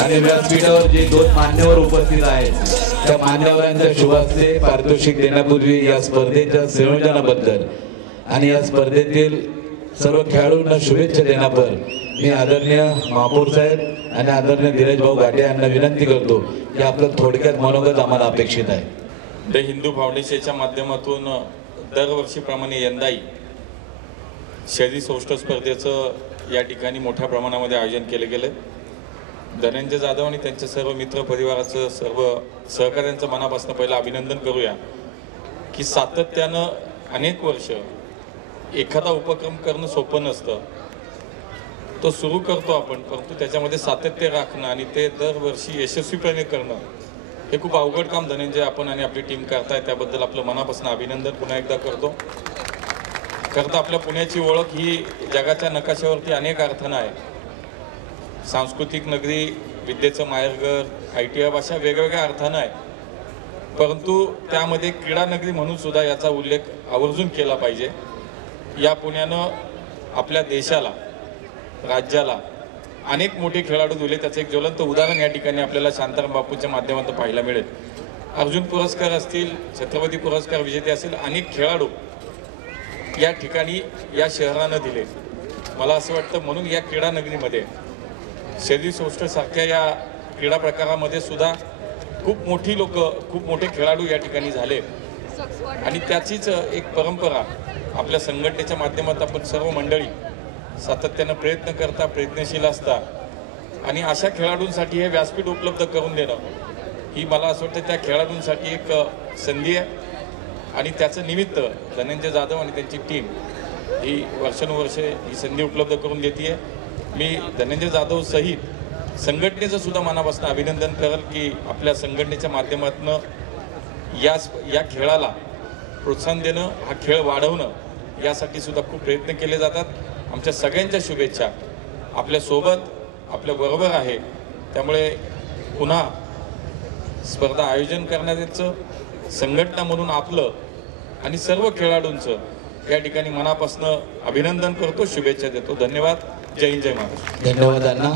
आणि व्यासपीठावर जे 2 मान्यवर उपस्थित आहेत त्या मान्यवरांच्या शुभास्ते पारितोषिक देण्यापूर्वी या स्पर्धेच्या संयोजनाबद्दल आणि या स्पर्धेतील सर्व खेळाडूंना शुभेच्छा देण्यापर मी आदरणीय महापौर साहेब आणि आदरणीय धीरज भाऊ घाटे यांना विनंती करतो की आपलं थोडक्यात मनोगत आम्हाला अपेक्षित आहे. द हिंदू फाउंडेशनच्या माध्यमातून दरवर्षीप्रमाणे यंदाही शहरी सौष्ठव स्पर्धेचं या ठिकाणी मोठ्या प्रमाणामध्ये आयोजन केले गेले. धनंजय जाधव आणि त्यांच्या सर्व मित्र परिवाराचं सर्व सहकाऱ्यांचं मनापासून पहिलं अभिनंदन करूया की सातत्यानं अनेक वर्ष एखादा उपक्रम करणं सोपं नसतं. तो सुरू करतो आपण, परंतु त्याच्यामध्ये सातत्य राखणं आणि ते दरवर्षी यशस्वीपणे करणं हे खूप अवघड काम धनंजय आपण आणि आपली टीम करताय. त्याबद्दल आपलं मनापासून अभिनंदन पुन्हा एकदा करतो. खरं तर आपल्या पुण्याची ओळख ही जगाच्या नकाशावरती अनेक अर्थानं आहे. सांस्कृतिक नगरी, विद्येचं माहेरघर, IT हब अशा वेगवेगळ्या अर्थानं आहे. परंतु त्यामध्ये क्रीडा नगरी म्हणून सुद्धा याचा उल्लेख आवर्जून केला पाहिजे. या पुण्यानं आपल्या देशाला, राज्याला अनेक मोठे खेळाडू दिले. त्याचं एक ज्वलंत उदाहरण या ठिकाणी आपल्याला शांताराम बापूच्या माध्यमातून पाहायला मिळेल. अर्जुन पुरस्कार असतील, छत्रपती पुरस्कार विजेते असतील, अनेक खेळाडू या ठिकाणी या शहरानं दिले. मला असं वाटतं म्हणून या क्रीडा नगरीमध्ये शहरी सौष्ठव सारख्या या क्रीडा प्रकारामध्ये सुद्धा खूप मोठी लोक, खूप मोठे खेळाडू या ठिकाणी झाले. आणि त्याचीच एक परंपरा आपल्या संघटनेच्या माध्यमातून आपण सर्व मंडळी सातत्यानं प्रयत्न करता, प्रयत्नशील असता आणि अशा खेळाडूंसाठी हे व्यासपीठ उपलब्ध करून देणं ही मला असं वाटतं त्या खेळाडूंसाठी एक संधी आहे. आणि त्याचं निमित्त धनंजय जाधव आणि त्यांची टीम ही वर्षानुवर्षे ही संधी उपलब्ध करून देते. मी धनंजय जाधव सहित संघटनेचं सुद्धा मनापासून अभिनंदन करेल की आपल्या संघटनेच्या माध्यमातून या खेळाला प्रोत्साहन देणं, हा खेळ वाढवणं यासाठी सुद्धा खूप प्रयत्न केले जातात. आमच्या सगळ्यांच्या शुभेच्छा आपल्यासोबत, आपल्याबरोबर आहे. त्यामुळे पुन्हा स्पर्धा आयोजन करण्याचं संघटना म्हणून आपलं आणि सर्व खेळाडूंचं या ठिकाणी मनापासून अभिनंदन करतो, शुभेच्छा देतो. धन्यवाद. जय हिंद, जय महाराष्ट्र. धन्यवाद अण्णा.